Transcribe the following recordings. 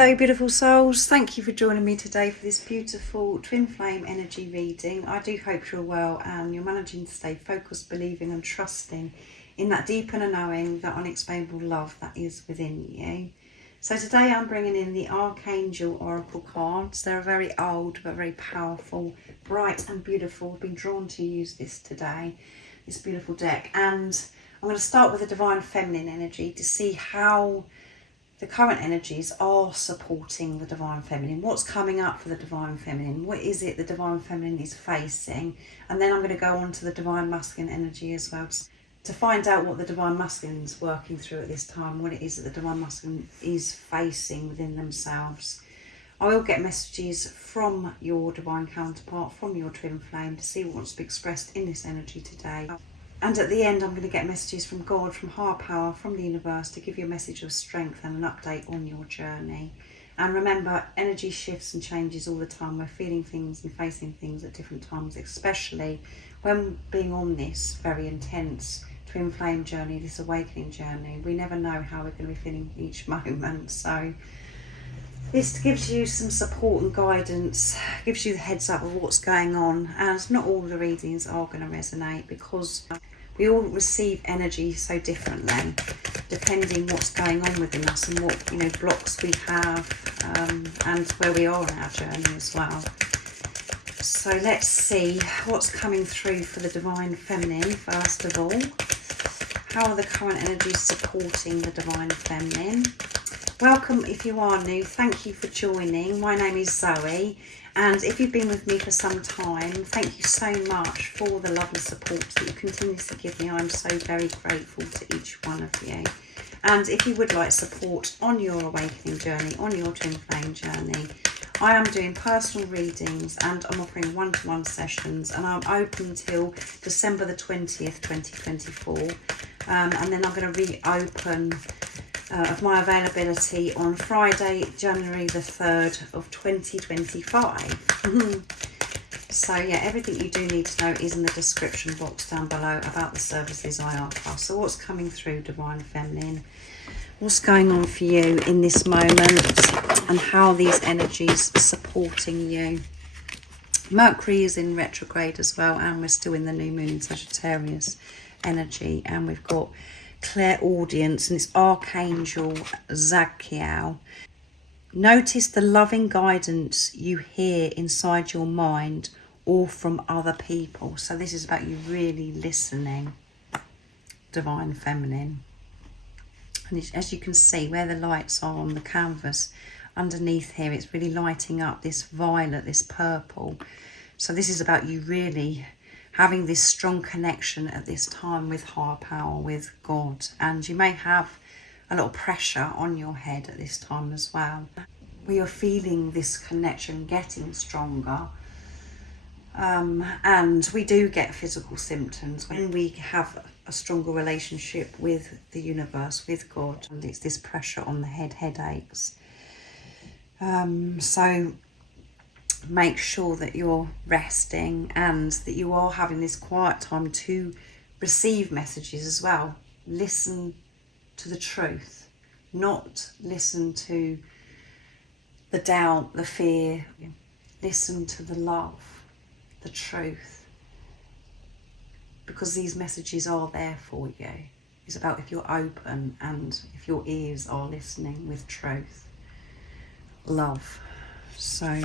Hello beautiful souls, thank you for joining me today for this beautiful twin flame energy reading. I do hope you're well and you're managing to stay focused, believing and trusting in that deep inner knowing, that unexplainable love that is within you. So today I'm bringing in the Archangel Oracle cards. They're very old but very powerful, bright and beautiful. I've been drawn to use this today, this beautiful deck, and I'm going to start with the Divine Feminine energy to see how the current energies are supporting the Divine Feminine. What's coming up for the Divine Feminine? What is it the Divine Feminine is facing? And then I'm going to go on to the Divine Masculine energy as well to find out what the Divine Masculine is working through at this time, what it is that the Divine Masculine is facing within themselves. I will get messages from your Divine counterpart, from your twin flame, to see what's been expressed in this energy today. And at the end, I'm going to get messages from God, from higher power, from the universe, to give you a message of strength and an update on your journey. And remember, energy shifts and changes all the time. We're feeling things and facing things at different times, especially when being on this very intense twin flame journey, this awakening journey. We never know how we're going to be feeling each moment. So this gives you some support and guidance, gives you the heads up of what's going on. And not all the readings are going to resonate, because we all receive energy so differently, depending what's going on within us and what blocks we have, and where we are in our journey as well. So let's see what's coming through for the Divine Feminine first of all. How are the current energies supporting the Divine Feminine? Welcome if you are new, thank you for joining. My name is Zoe, and if you've been with me for some time, thank you so much for the love and support that you continuously give me. I'm so very grateful to each one of you. And if you would like support on your awakening journey, on your twin flame journey, I am doing personal readings and I'm offering one-to-one sessions, and I'm open till December the 20th, 2024. And then I'm going to reopen of my availability on Friday, January the 3rd of 2025. So yeah, everything you do need to know is in the description box down below about the services I offer. So what's coming through, Divine Feminine? What's going on for you in this moment, and how these energies are supporting you? Mercury is in retrograde as well, and we're still in the new moon in Sagittarius energy, and we've got clairaudience, and it's Archangel Zadkiel. Notice the loving guidance you hear inside your mind or from other people. So this is about you really listening, Divine Feminine. And as you can see where the lights are on the canvas underneath here, it's really lighting up this violet, this purple. So this is about you really having this strong connection at this time with higher power, with God. And you may have a little pressure on your head at this time as well. We are feeling this connection getting stronger. And we do get physical symptoms when we have a stronger relationship with the universe, with God. And it's this pressure on the head, headaches. So make sure that you're resting and that you are having this quiet time to receive messages as well. Listen to the truth, not listen to the doubt, the fear. Listen to the love, the truth, because these messages are there for you. It's about if you're open and if your ears are listening with truth, love. So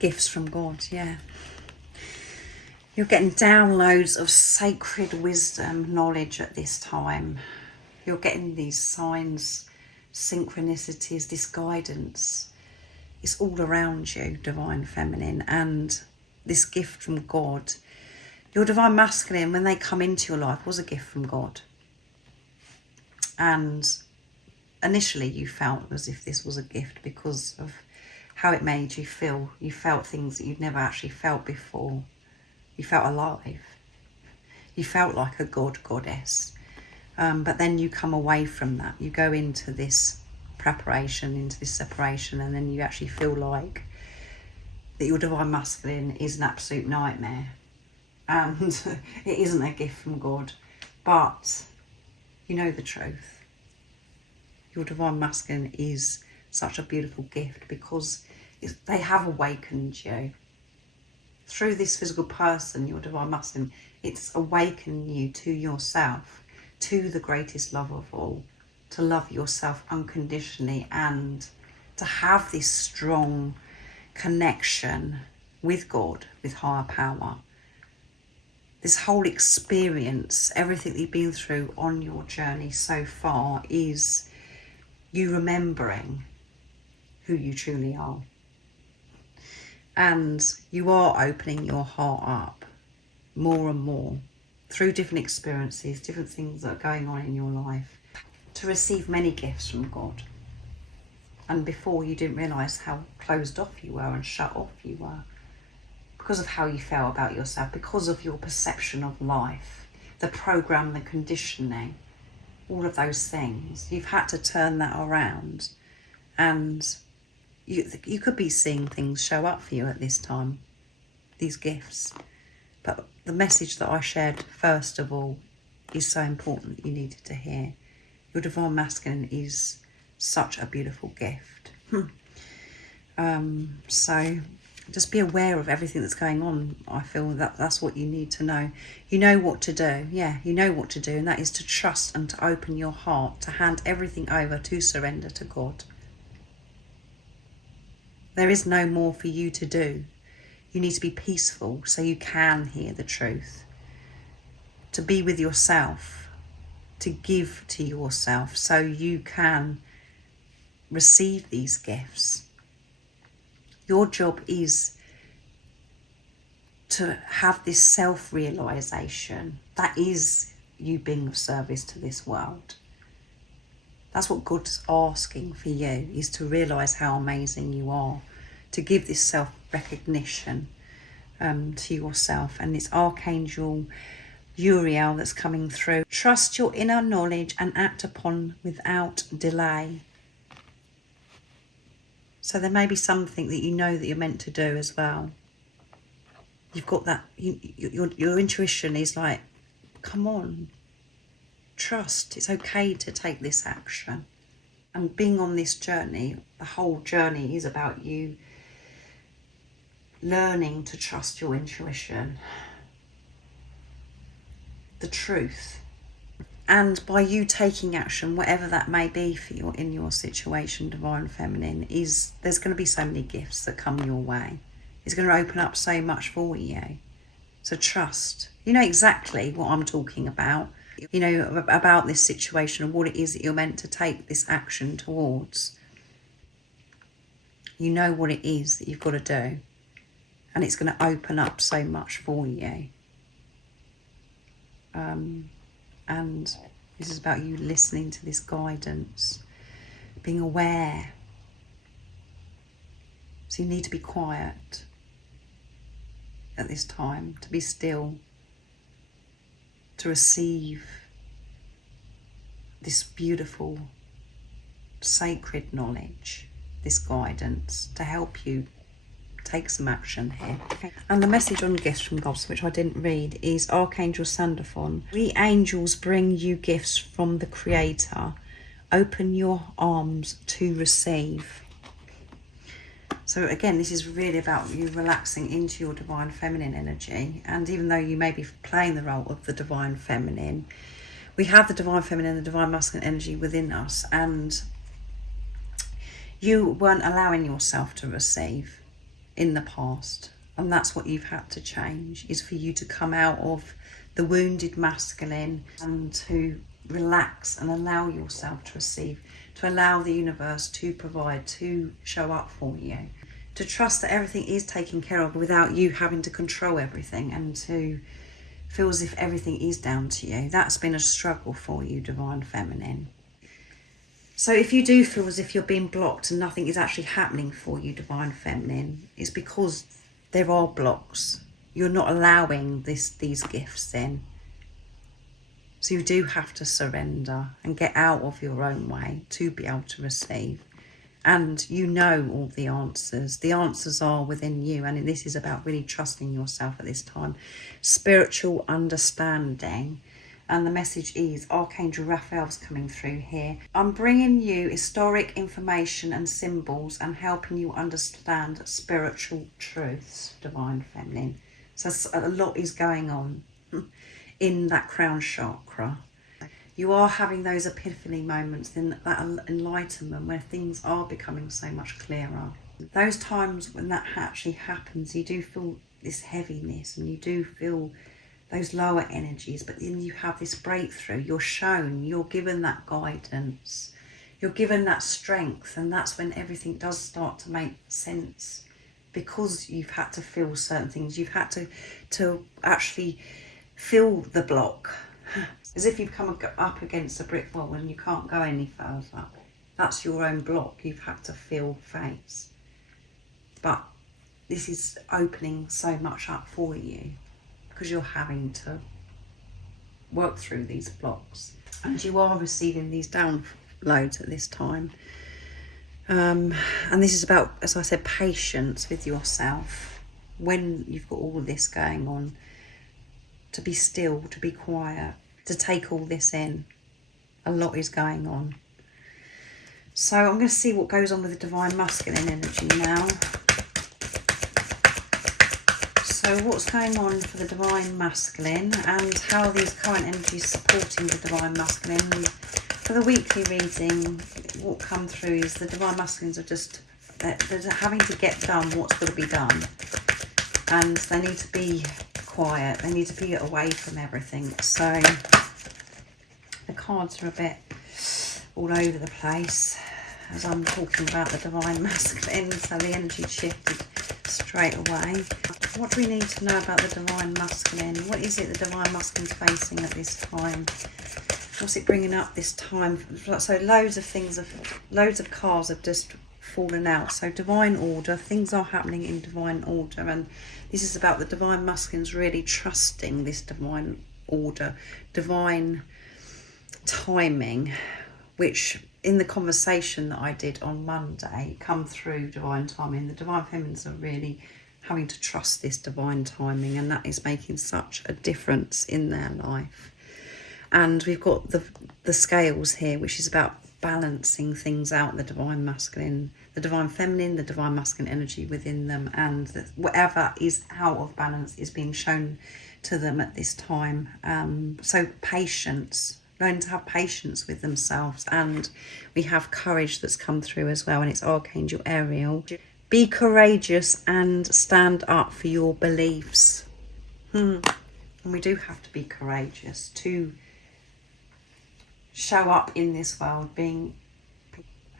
gifts from God, yeah. You're getting downloads of sacred wisdom, knowledge at this time. You're getting these signs, synchronicities, this guidance. It's all around you, Divine Feminine, and this gift from God. Your Divine Masculine, when they come into your life, was a gift from God. And initially you felt as if this was a gift because of how it made you feel. You felt things that you'd never actually felt before. You felt alive. You felt like a goddess. But then you come away from that. You go into this preparation, into this separation, and then you actually feel like that your Divine Masculine is an absolute nightmare. And it isn't a gift from God. But you know the truth. your divine masculine is such a beautiful gift, because they have awakened you. Through this physical person, your divine masculine, it's awakening you to yourself, to the greatest love of all, to love yourself unconditionally and to have this strong connection with God, with higher power. This whole experience, everything that you've been through on your journey so far, is you remembering who you truly are. And you are opening your heart up more and more through different experiences, different things that are going on in your life, to receive many gifts from God. And before, you didn't realise how closed off you were and shut off you were, because of how you felt about yourself, because of your perception of life, the program, the conditioning, all of those things. You've had to turn that around, and you could be seeing things show up for you at this time, these gifts. But the message that I shared first of all is so important that you needed to hear. Your divine masculine is such a beautiful gift. So just be aware of everything that's going on. I feel that that's what you need to know. You know what to do. Yeah, you know what to do, and that is to trust and to open your heart, to hand everything over, to surrender to God. There is no more for you to do. You need to be peaceful so you can hear the truth. To be with yourself, to give to yourself so you can receive these gifts. Your job is to have this self-realisation. That is you being of service to this world. That's what God's asking for you, is to realise how amazing you are, to give this self-recognition to yourself. And it's Archangel Uriel that's coming through. Trust your inner knowledge and act upon without delay. So there may be something that you know that you're meant to do as well. You've got that, your intuition is like, come on, trust, it's okay to take this action. And being on this journey, the whole journey is about you learning to trust your intuition, the truth. And by you taking action, whatever that may be for you in your situation, divine feminine, there's going to be so many gifts that come your way. It's going to open up so much for you. So trust. You know exactly what I'm talking about. You know about this situation and what it is that you're meant to take this action towards. You know what it is that you've got to do. And it's going to open up so much for you. And this is about you listening to this guidance, being aware. So you need to be quiet at this time, to be still, to receive this beautiful, sacred knowledge, this guidance to help you take some action here. Okay. And the message on gifts from God, which I didn't read, is Archangel Sandalphon. We angels bring you gifts from the Creator. Open your arms to receive. So again, this is really about you relaxing into your divine feminine energy. And even though you may be playing the role of the divine feminine, we have the divine feminine and the divine masculine energy within us, and you weren't allowing yourself to receive in the past, and that's what you've had to change, is for you to come out of the wounded masculine and to relax and allow yourself to receive, to allow the universe to provide, to show up for you, to trust that everything is taken care of without you having to control everything, and to feel as if everything is down to you. That's been a struggle for you, divine feminine. So if you do feel as if you're being blocked and nothing is actually happening for you, divine feminine, it's because there are blocks. You're not allowing these gifts in. So you do have to surrender and get out of your own way to be able to receive. And you know all the answers. The answers are within you. And this is about really trusting yourself at this time. Spiritual understanding And the message is Archangel Raphael's coming through here. I'm bringing you historic information and symbols and helping you understand spiritual truths, Divine Feminine. So a lot is going on in that crown chakra. You are having those epiphany moments, in that enlightenment where things are becoming so much clearer. Those times when that actually happens, you do feel this heaviness and you do feel those lower energies, but then you have this breakthrough. You're shown, you're given that guidance, you're given that strength, and that's when everything does start to make sense, because you've had to feel certain things. You've had to actually feel the block, as if you've come up against a brick wall and you can't go any further. That's your own block you've had to face. But this is opening so much up for you, because you're having to work through these blocks, and you are receiving these downloads at this time. And this is about, as I said, patience with yourself when you've got all this going on. To be still, to be quiet, to take all this in. A lot is going on. So I'm going to see what goes on with the Divine Masculine energy now. So what's going on for the Divine Masculine, and how are these current energies supporting the Divine Masculine? And for the weekly reading, what come through is the Divine Masculines are they're having to get done what's got to be done. And they need to be quiet. They need to be away from everything. So the cards are a bit all over the place as I'm talking about the Divine Masculine. So the energy shifted straight away. What do we need to know about the Divine Masculine? What is it the Divine Masculine's facing at this time? What's it bringing up this time? So loads of cards have just fallen out. So divine order, things are happening in divine order, and this is about the Divine Masculines really trusting this divine order, divine timing, which in the conversation that I did on Monday come through divine timing. The Divine Feminines are really having to trust this divine timing, and that is making such a difference in their life. And we've got the scales here, which is about balancing things out, the Divine Masculine, the Divine Feminine, the Divine Masculine energy within them, and whatever is out of balance is being shown to them at this time. So patience, learn to have patience with themselves. And we have courage that's come through as well, and it's Archangel Ariel. Be courageous and stand up for your beliefs. And we do have to be courageous to show up in this world being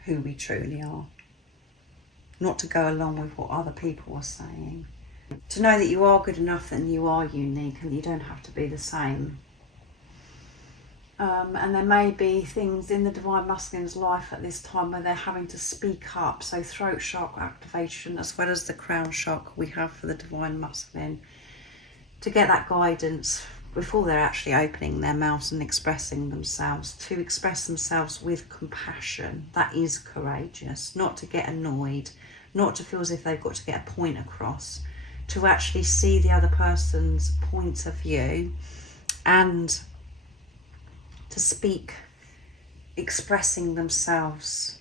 who we truly are. Not to go along with what other people are saying. To know that you are good enough and you are unique and you don't have to be the same. And there may be things in the Divine Masculine's life at this time where they're having to speak up. So throat chakra activation, as well as the crown chakra we have for the Divine Masculine, to get that guidance before they're actually opening their mouths and expressing themselves, to express themselves with compassion. That is courageous. Not to get annoyed, not to feel as if they've got to get a point across, to actually see the other person's point of view and to speak, expressing themselves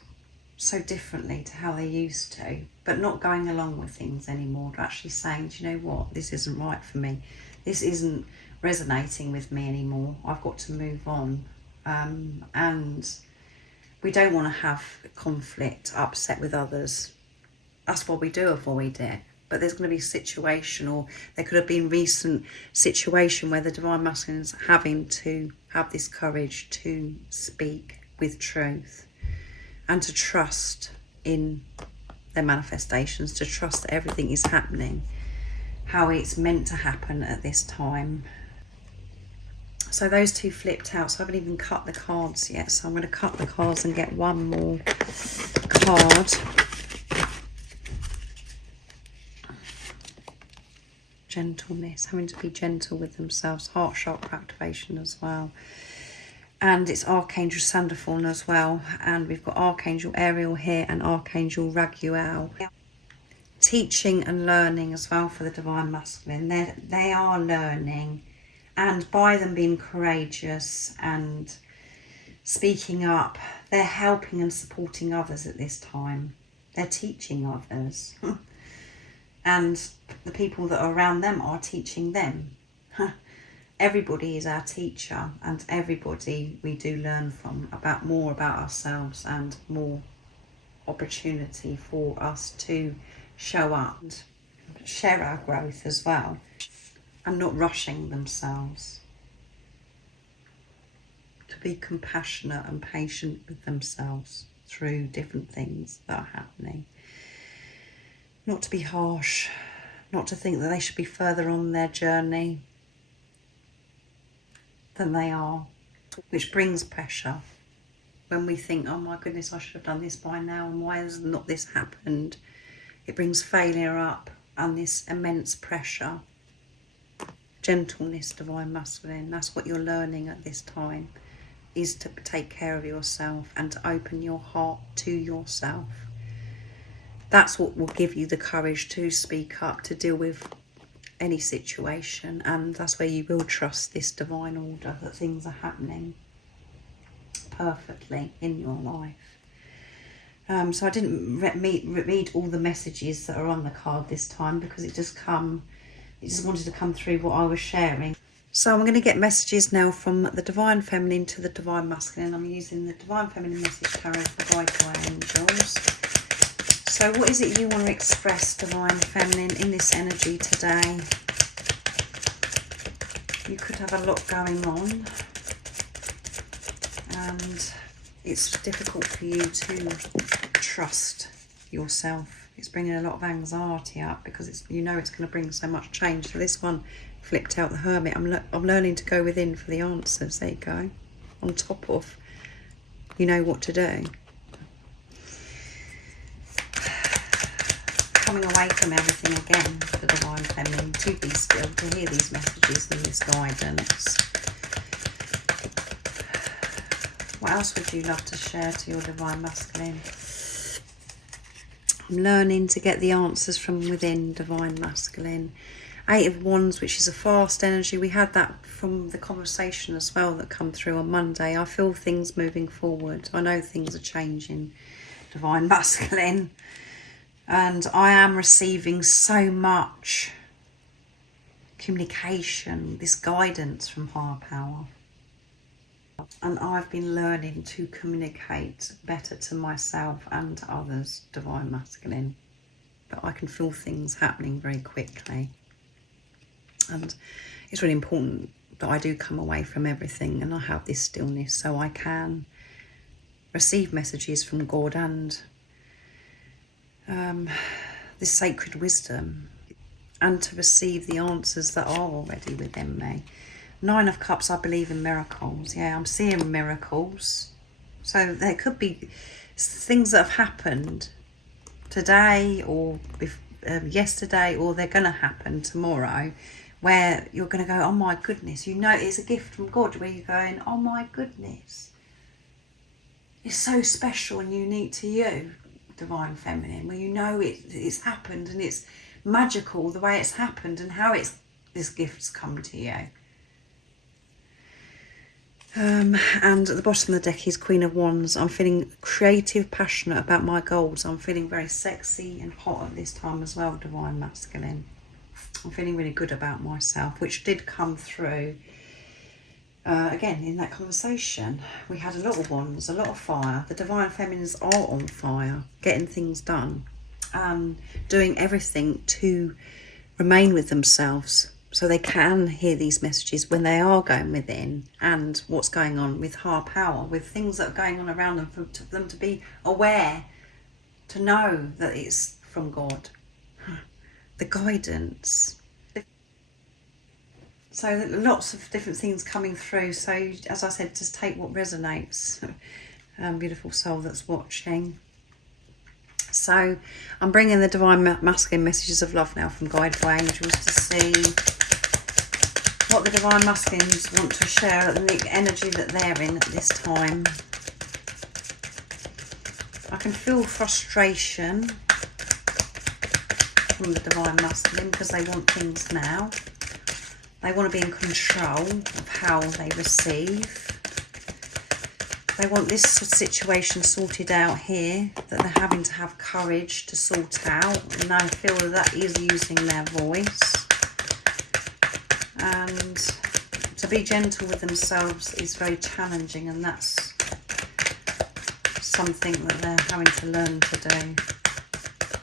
so differently to how they used to, but not going along with things anymore, to actually saying, do you know what, this isn't right for me, this isn't resonating with me anymore, I've got to move on. And we don't want to have conflict, upset with others. That's why we do avoid it. But there's going to be a situation, or there could have been recent situation where the Divine Masculine is having to have this courage to speak with truth and to trust in their manifestations, to trust that everything is happening how it's meant to happen at this time. So those two flipped out, so I haven't even cut the cards yet, so I'm going to cut the cards and get one more card. Gentleness, having to be gentle with themselves, heart chakra activation as well. And it's Archangel Sandalphon as well. And we've got Archangel Ariel here and Archangel Raguel. Teaching and learning as well for the Divine Masculine. They are learning And by them being courageous and speaking up, they're helping and supporting others at this time. They're teaching others. And the people that are around them are teaching them. Everybody is our teacher, and everybody we do learn from more about ourselves, and more opportunity for us to show up and share our growth as well, and not rushing themselves. To be compassionate and patient with themselves through different things that are happening. Not to be harsh, not to think that they should be further on their journey than they are, which brings pressure. When we think, oh my goodness, I should have done this by now, and why has not this happened? It brings failure up and this immense pressure. Gentleness, divine masculine, that's what you're learning at this time, is to take care of yourself and to open your heart to yourself. That's what will give you the courage to speak up, to deal with any situation, and that's where you will trust this divine order, that things are happening perfectly in your life. So I didn't read all the messages that are on the card this time, because it just wanted to come through what I was sharing. So I'm going to get messages now from the Divine Feminine to the Divine Masculine. I'm using the Divine Feminine Message Tarot for Guide by Angels. So what is it you want to express, Divine Feminine, in this energy today? You could have a lot going on, and it's difficult for you to trust yourself. It's bringing a lot of anxiety up, because it's going to bring so much change. So this one flipped out the Hermit. I'm learning to go within for the answers. There you go. On top of, you know what to do. Coming away from everything again, the Divine Feminine, to be still, to hear these messages and this guidance. What else would you love to share to your Divine Masculine? I'm learning to get the answers from within, Divine Masculine. 8 of Wands, which is a fast energy. We had that from the conversation as well that come through on Monday. I feel things moving forward. I know things are changing, Divine Masculine. And I am receiving so much communication, this guidance from higher power. And I've been learning to communicate better to myself and to others, Divine Masculine. But I can feel things happening very quickly. And it's really important that I do come away from everything and I have this stillness, so I can receive messages from God and this sacred wisdom, and to receive the answers that are already within me. 9 of Cups, I believe in miracles. Yeah, I'm seeing miracles. So there could be things that have happened today or yesterday, or they're going to happen tomorrow, where you're going to go, oh my goodness. You know, it's a gift from God, where you're going, oh my goodness. It's so special and unique to you, Divine Feminine, where you know it's happened and it's magical the way it's happened and how this gift's come to you. And at the bottom of the deck is Queen of Wands. I'm feeling creative, passionate about my goals. I'm feeling very sexy and hot at this time as well, Divine Masculine. I'm feeling really good about myself, which did come through again in that conversation. We had a lot of wands, a lot of fire. The Divine Feminines are on fire, getting things done, doing everything to remain with themselves, so they can hear these messages when they are going within, and what's going on with higher power, with things that are going on around them, for them to be aware, to know that it's from God. The guidance. So lots of different things coming through. So as I said, just take what resonates. Beautiful soul that's watching. So I'm bringing the Divine Masculine messages of love now from Guide by Angels to see what the Divine Masculines want to share, the energy that they're in at this time. I can feel frustration from the Divine Masculine because they want things now. They want to be in control of how they receive. They want this situation sorted out here, that they're having to have courage to sort out, and I feel that is using their voice. And to be gentle with themselves is very challenging, and that's something that they're having to learn to do.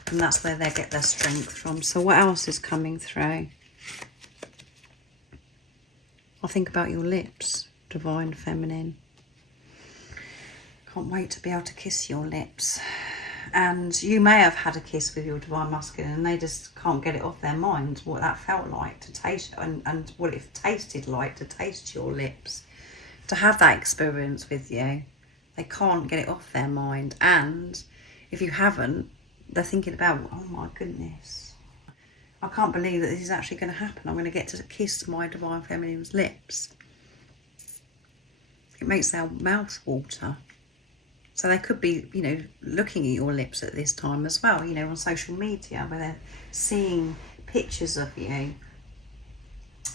And that's where they get their strength from. So what else is coming through? I think about your lips, Divine Feminine. Can't wait to be able to kiss your lips. And you may have had a kiss with your Divine Masculine and they just can't get it off their mind what that felt like to taste, and what it tasted like to taste your lips, to have that experience with you. They can't get it off their mind. And if you haven't, they're thinking about, oh my goodness, I can't believe that this is actually going to happen. I'm going to get to kiss my Divine Feminine's lips. It makes their mouth water. So they could be, you know, looking at your lips at this time as well, you know, on social media, where they're seeing pictures of you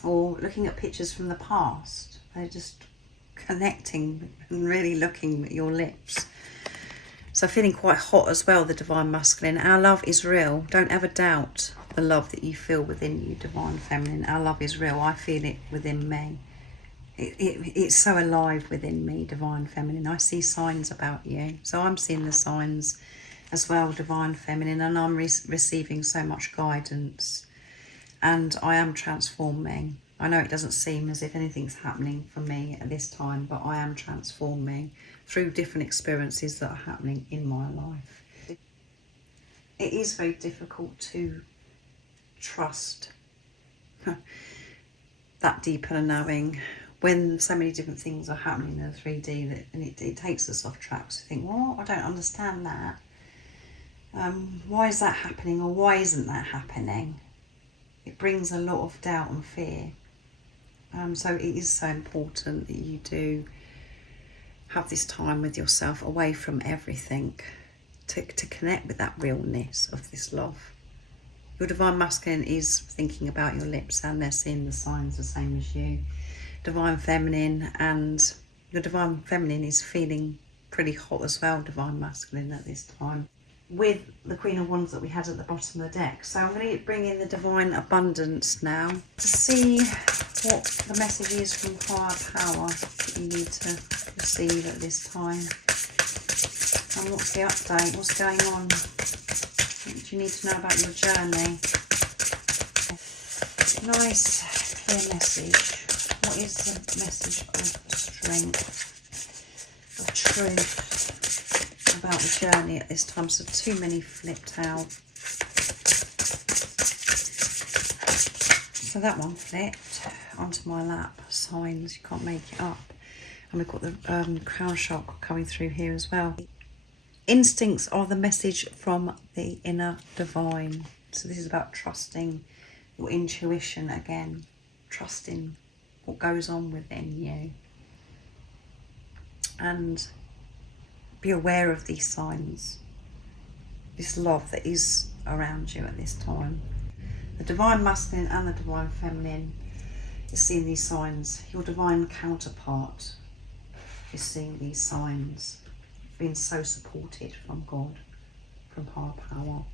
or looking at pictures from the past. They're just connecting and really looking at your lips. So feeling quite hot as well, the Divine Masculine. Our love is real. Don't ever doubt the love that you feel within you, Divine Feminine. Our love is real. I feel it within me. It's so alive within me, Divine Feminine. I see signs about you. So I'm seeing the signs as well, Divine Feminine, and I'm receiving so much guidance. And I am transforming. I know it doesn't seem as if anything's happening for me at this time, but I am transforming through different experiences that are happening in my life. It is very difficult to trust that deeper knowing when so many different things are happening in the 3D, and it takes us off track. So think, well, I don't understand that. Why is that happening, or why isn't that happening? It brings a lot of doubt and fear. So it is so important that you do have this time with yourself, away from everything, to connect with that realness of this love. Your Divine Masculine is thinking about your lips, and they're seeing the signs the same as you, Divine Feminine. And your Divine Feminine is feeling pretty hot as well, Divine Masculine, at this time, with the Queen of Wands that we had at the bottom of the deck. So I'm going to bring in the Divine Abundance now to see what the message is from higher power that you need to receive at this time. And what's the update? What's going on? What do you need to know about your journey? Nice, clear message. What is the message of strength, of truth about the journey at this time? So too many flipped out. So that one flipped onto my lap. Signs, you can't make it up. And we've got the crown chakra coming through here as well. Instincts are the message from the inner divine. So this is about trusting your intuition again, trusting what goes on within you, and be aware of these signs, this love that is around you at this time. The Divine Masculine and the Divine Feminine is seeing these signs. Your divine counterpart is seeing these signs, being so supported from God, from higher power,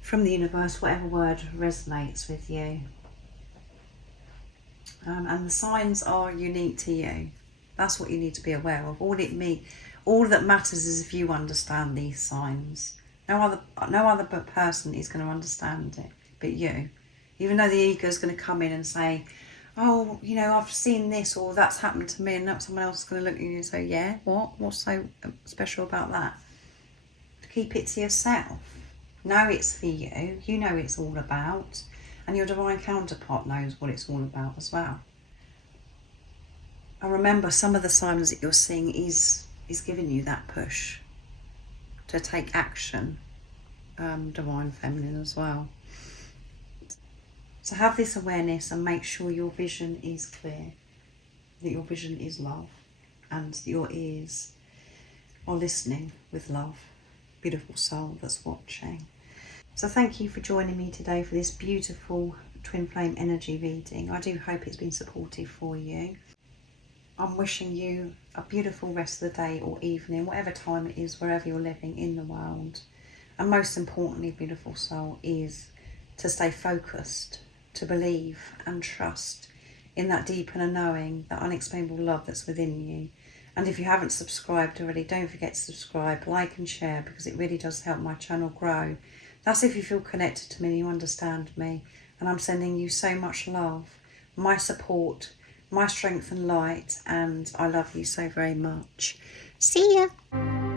from the universe, whatever word resonates with you. And the signs are unique to you. That's what you need to be aware of. All that matters is if you understand these signs. No other person is going to understand it but you. Even though the ego is going to come in and say, oh, you know, I've seen this, or that's happened to me, and that someone else is going to look at you and say, yeah, what? What's so special about that? To keep it to yourself. Know it's for you. You know it's all about. And your divine counterpart knows what it's all about as well. And remember, some of the signs that you're seeing is giving you that push to take action, Divine Feminine as well. So have this awareness and make sure your vision is clear, that your vision is love, and your ears are listening with love. Beautiful soul that's watching. So thank you for joining me today for this beautiful twin flame energy reading. I do hope it's been supportive for you. I'm wishing you a beautiful rest of the day or evening, whatever time it is, wherever you're living in the world. And most importantly, beautiful soul, is to stay focused, to believe and trust in that deep inner knowing, that unexplainable love that's within you. And if you haven't subscribed already, don't forget to subscribe, like and share, because it really does help my channel grow. That's if you feel connected to me and you understand me. And I'm sending you so much love, my support, my strength and light, and I love you so very much. See ya!